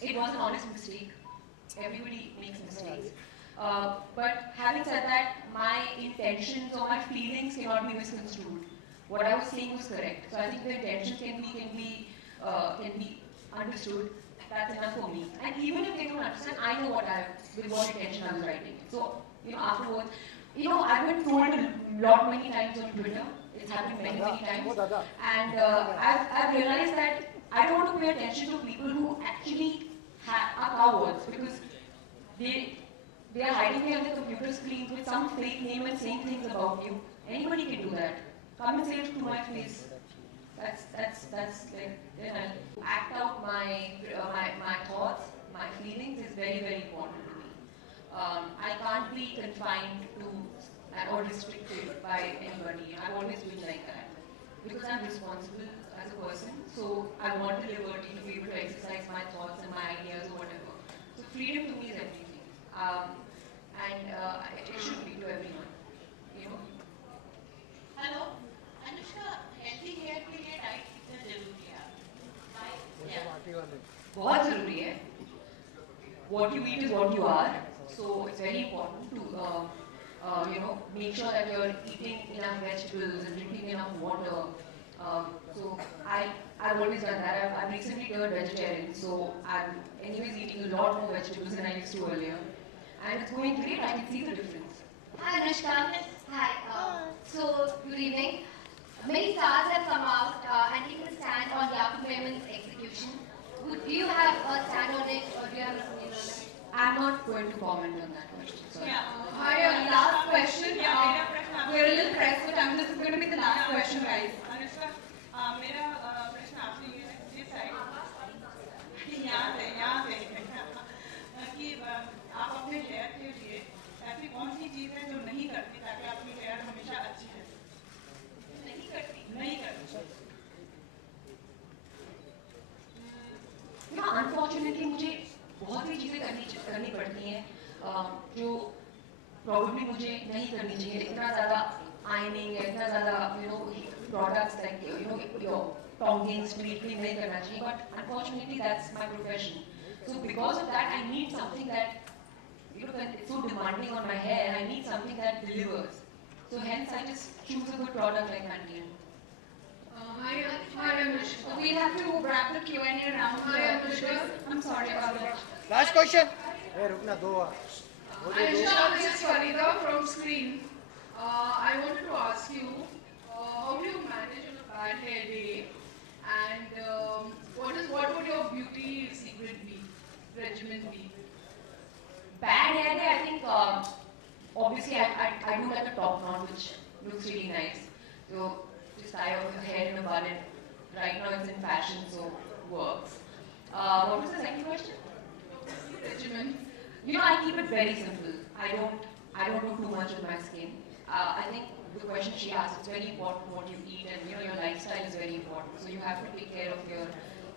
It was an honest mistake. Everybody makes mistakes. But having said that, my intentions or my feelings cannot be misconstrued. What I was saying was correct. So I think the intentions can be understood. That's enough for me. And even if they don't understand, I know with what intention I was writing. So afterwards, I've been told a lot many times on Twitter. It's happened many times, and I've realized that I don't want to pay attention to people who actually are cowards because they they are hiding behind the computer screens with some fake name and saying things about you. Anybody can do that. Come and say it to my face. That's like, then I'll act out my thoughts, my feelings is very important to me. I can't be confined to or restricted by anybody. I've always been like that because I'm responsible as a person. So I want the liberty to be able to exercise my thoughts and my ideas or whatever. So freedom to me is everything, and it should be to everyone. You know. Hello Anushka, healthy hair के लिए diet कितना जरूरी है? बहुत जरूरी है. What you eat is what you are. So it's very important to make sure that you're eating enough vegetables and drinking enough water. So I've always done that. I've recently turned vegetarian, so I'm anyways eating a lot more vegetables than I used to earlier, and it's going great. I can see the difference. Hi Anushka. Hi. So good evening. Many stars have come out and taken a stand on Yakub Memon's execution. Do you have a stand on it, or do you have an opinion on it? I'm not going to comment on that question. Sorry. Hi, last question. We're a little pressed for time. This is going to be the last question, guys. Anushka, मेरा प्रश्न आपसे ये है, जिस side यहाँ से कि आप अपने हेयर के लिए ऐसी कौन सी चीज़ है जो नहीं करती ताकि आपकी हेयर हमेशा अच्छी रहे? नहीं करती। अनफॉर्चुनेटली मुझे बहुत सी चीज़ें करनी पड़ती हैं जो प्रॉब्लली मुझे नहीं करनी चाहिए. इतना ज़्यादा आयनिंग है, इतना ज़्यादा products like your tonging street clean नहीं करना चाहिए. But unfortunately that's my profession. So because of that, I need something that it's so demanding on my hair. I need something that delivers. So hence, I just choose a good product like Pantene. Hi Anushka. We'll have to wrap the Q&A round. Hi Anushka. I'm sorry about that. Last question. Anushka, this is Farida from Screen. I wanted to ask you, how do you manage on a bad hair day? And what would your beauty secret be, regimen be? Bad hair day, I think, obviously I do like a top knot which looks really nice. So just tie off your hair in a bun, and right now it's in fashion, so works. What was the second question? Regimen. I keep it very simple. I don't do too much with my skin. I think the question she asked, it's very important what you eat, and your lifestyle is very important. So you have to take care of your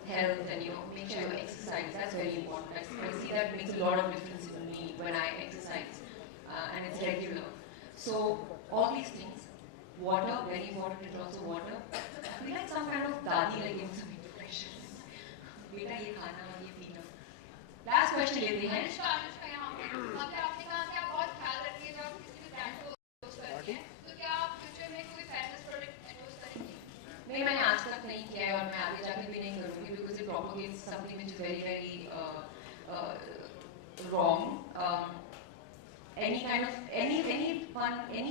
health and make sure you exercise. That's very important. I see that makes a lot of difference in me when I exercise, and it's regular. So all these things, water, very important. It's also water. I feel like some kind of dadi like giving some information. Beta ye khana aur ye peena. Last question लेते हैं. अनुष्का यहाँ पे अगर आपने कहा कि आप बहुत ख्याल रखिए जब आप किसी भी ब्रांड को endorse करती हैं, तो क्या आप फ्यूचर में कोई फेमस प्रोडक्ट endorse करेंगी? नहीं, मैंने आज तक नहीं किया है और मैं आगे जाके भी नहीं करूँगी because it propagates something which is very wrong. Any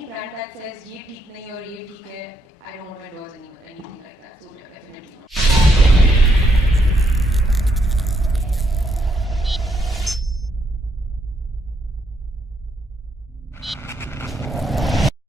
brand that says ये ठीक नहीं और ये ठीक है, I don't want to endorse anything like that. So definitely.